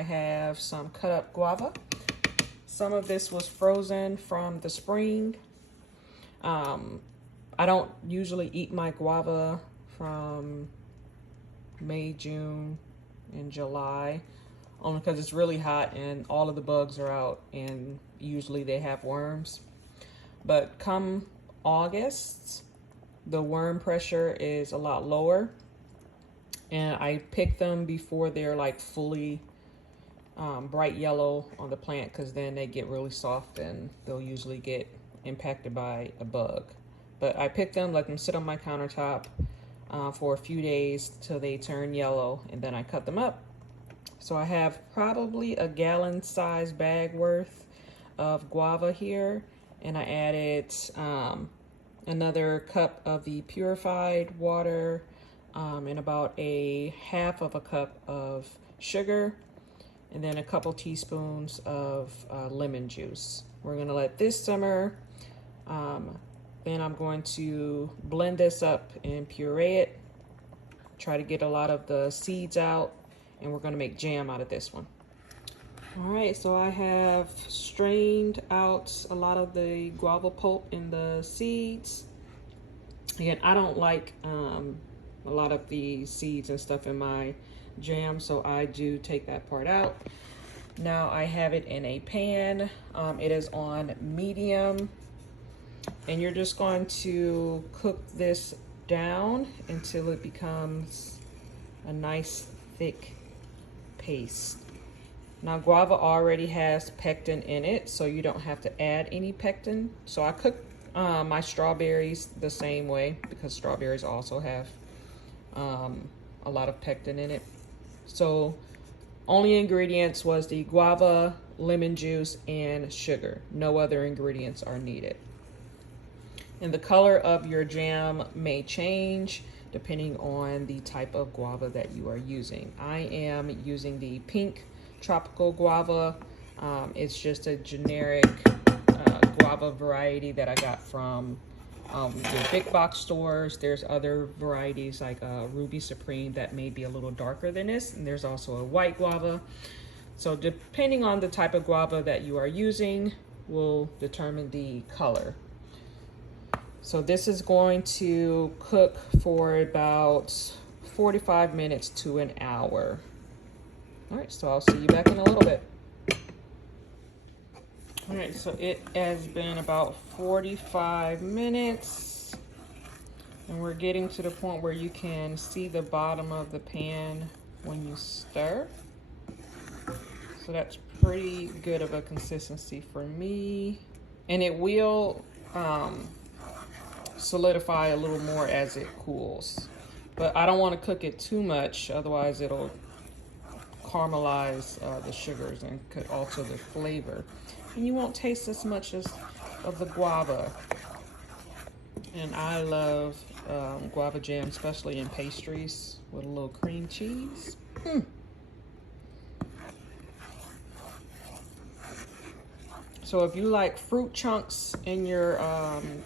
I have some cut up guava. Some of this was frozen from the spring. I don't usually eat my guava from May, June, and July, only because it's really hot and all of the bugs are out and usually they have worms. But come August, the worm pressure is a lot lower, and I pick them before they're like fully bright yellow on the plant, because then they get really soft and they'll usually get impacted by a bug. But I pick them, let them sit on my countertop for a few days till they turn yellow, and then I cut them up. So I have probably a gallon size bag worth of guava here, and I added another cup of the purified water and about a half of a cup of sugar, and then a couple teaspoons of lemon juice. We're gonna let this simmer. Then I'm going to blend this up and puree it. Try to get a lot of the seeds out, and we're gonna make jam out of this one. All right, so I have strained out a lot of the guava pulp and the seeds. Again, I don't like a lot of the seeds and stuff in my jam, so I do take that part out. Now I have it in a pan. It is on medium, and you're just going to cook this down until it becomes a nice thick paste. Now guava already has pectin in it, so you don't have to add any pectin. So I cook my strawberries the same way, because strawberries also have a lot of pectin in it. So only ingredients was the guava, lemon juice, and sugar. No other ingredients are needed. And the color of your jam may change depending on the type of guava that you are using. I am using the pink tropical guava. It's just a generic guava variety that I got from the big box stores. There's other varieties like Ruby Supreme that may be a little darker than this, and there's also a white guava. So depending on the type of guava that you are using will determine the color. So this is going to cook for about 45 minutes to an hour. All right, so I'll see you back in a little bit. All right, so it has been about 45 minutes, and we're getting to the point where you can see the bottom of the pan when you stir. So that's pretty good of a consistency for me. And it will solidify a little more as it cools. But I don't want to cook it too much, otherwise it'll caramelize the sugars and could alter the flavor. And you won't taste as much of the guava. And I love guava jam, especially in pastries with a little cream cheese. So if you like fruit chunks in your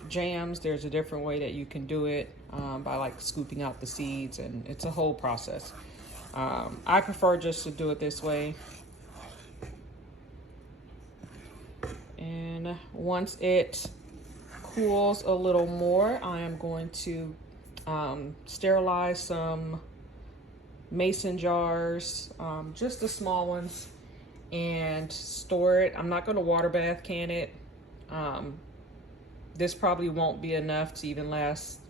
jams, there's a different way that you can do it by like scooping out the seeds, and it's a whole process. I prefer just to do it this way. And once it cools a little more, I am going to sterilize some mason jars, just the small ones, and store it. I'm not going to water bath can it. This probably won't be enough to even last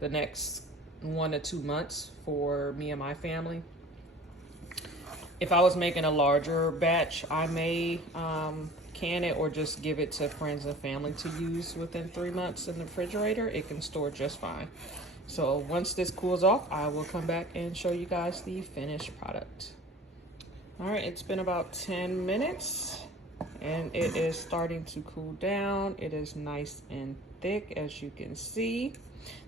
the next 1 to 2 months for me and my family. If I was making a larger batch, I may can it or just give it to friends and family to use within 3 months in the refrigerator. It can store just fine. So once this cools off, I will come back and show you guys the finished product. All right, it's been about 10 minutes and it is starting to cool down. It is nice and thick, as you can see.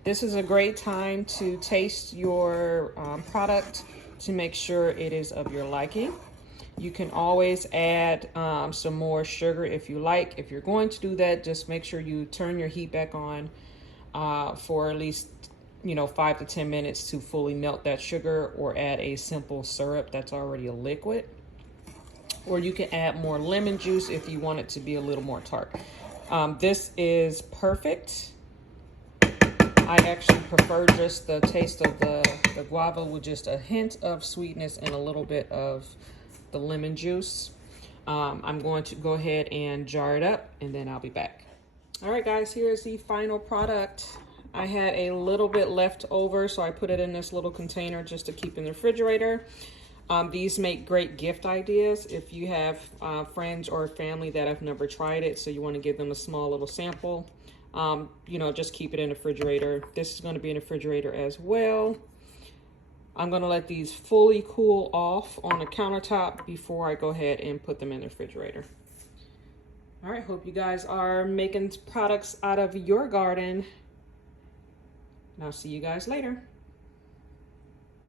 This is a great time to taste your product to make sure it is of your liking. You can always add some more sugar if you like. If you're going to do that, just make sure you turn your heat back on for at least 5 to 10 minutes to fully melt that sugar, or add a simple syrup that's already a liquid. or you can add more lemon juice if you want it to be a little more tart. This is perfect. I actually prefer just the taste of the guava with just a hint of sweetness and a little bit of the lemon juice. I'm going to go ahead and jar it up, and then I'll be back. All right, guys, here's the final product. I had a little bit left over, so I put it in this little container just to keep in the refrigerator. These make great gift ideas if you have friends or family that have never tried it, so you want to give them a small little sample. You know, just keep it in the refrigerator. This is going to be in the refrigerator as well. I'm going to let these fully cool off on the countertop before I go ahead and put them in the refrigerator. All right, hope you guys are making products out of your garden. And I'll see you guys later.